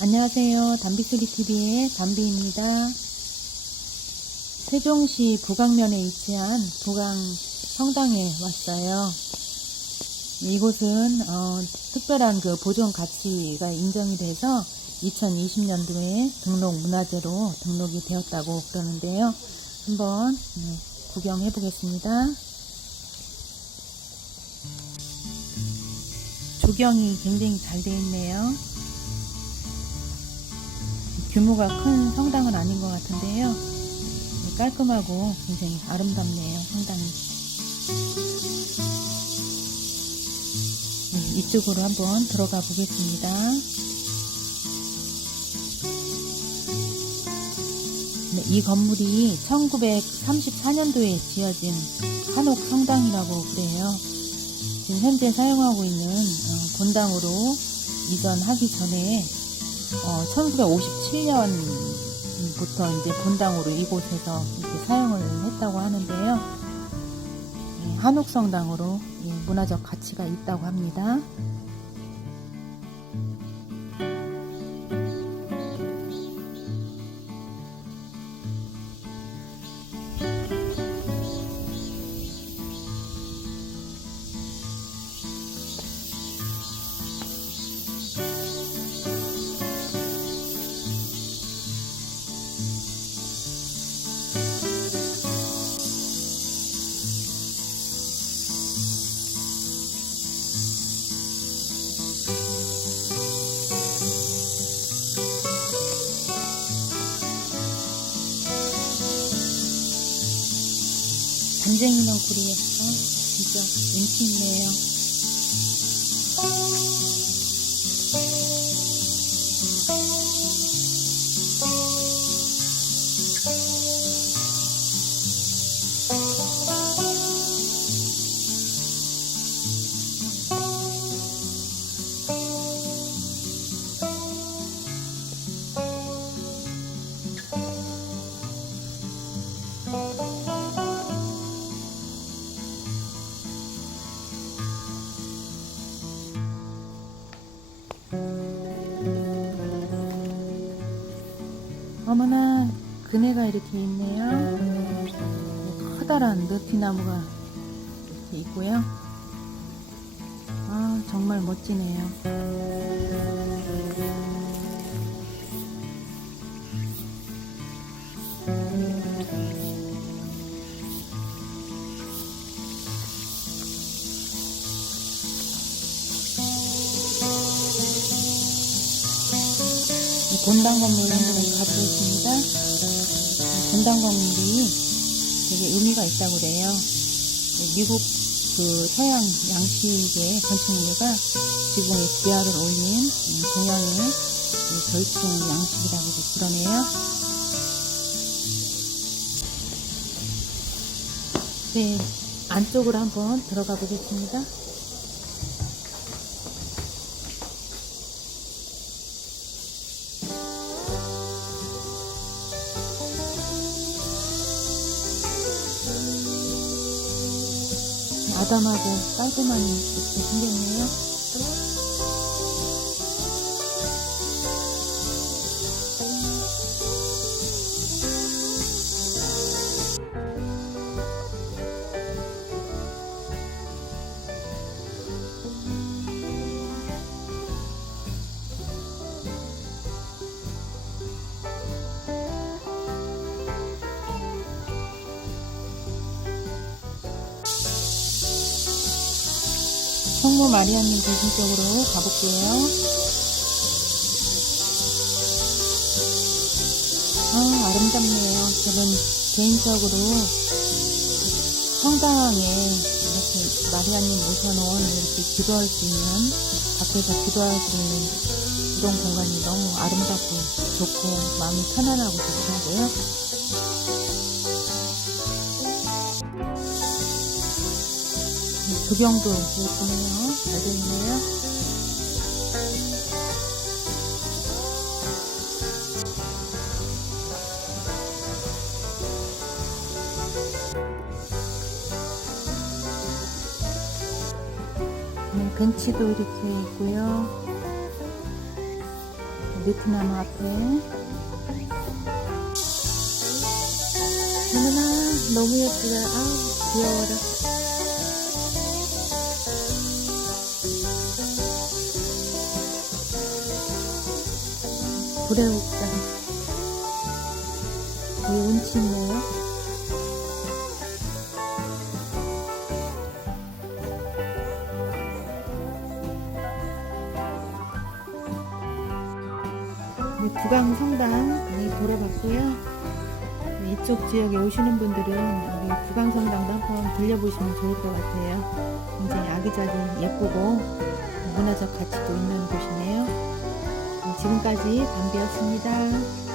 안녕하세요. 담비스리TV의 담비입니다. 세종시 북악면에 위치한 북강 성당에 왔어요. 이곳은 어, 특별한 그 보존 가치가 인정이 돼서 2020년도에 등록 문화재로 등록이 되었다고 그러는데요. 한번 네, 구경해 보겠습니다. 조경이 굉장히 잘 되어 있네요. 규모가 큰 성당은 아닌 것 같은데요. 깔끔하고 굉장히 아름답네요, 성당이. 네, 이쪽으로 한번 들어가 보겠습니다. 네, 이 건물이 1934년도에 지어진 한옥 성당이라고 그래요. 지금 현재 사용하고 있는 어, 본당으로 이전하기 전에 어, 1957년부터 이제 본당으로 이곳에서 이렇게 사용을 했다고 하는데요. 예, 한옥성당으로 예, 문화적 가치가 있다고 합니다. 담쟁이 넝쿨이에요. 진짜 운치 있네요. 어머나 그네가 이렇게 있네요. 커다란 느티나무가 이렇게 있고요. 아 정말 멋지네요. 이 본당 건물 한번 가보겠습니다. 이 본당 건물이 되게 의미가 있다고 그래요. 이 미국 그 서양 양식의 건축물가 지붕에 기아를 올린 음, 동양의 이 절충 양식이라고 그러네요. 네, 안쪽으로 한번 들어가 보겠습니다. 아담하고 깔끔한 이렇게 생겼네요. 성모 마리아님 계신 쪽으로 가볼게요. 아, 아름답네요. 저는 개인적으로 성당에 이렇게 마리아님 모셔놓은 이렇게 기도할 수 있는, 밖에서 기도할 수 있는 이런 공간이 너무 아름답고 좋고 마음이 편안하고 좋더라고요. 조경도 예쁘네요. 잘 되어 있네요. 네, 벤치도 이렇게 있고요. 베트남 앞에 어머나 너무 예쁘다 아 귀여워라 불에옥장 이 운치 있네요 네, 부강 성당이 돌아봤고요. 네, 이쪽 지역에 오시는 분들은 여기 부강 성당도 한번 들려보시면 좋을 것 같아요. 굉장히 아기자기 예쁘고 문화적 가치도 있는 곳이네요. 네, 지금까지 담비였습니다.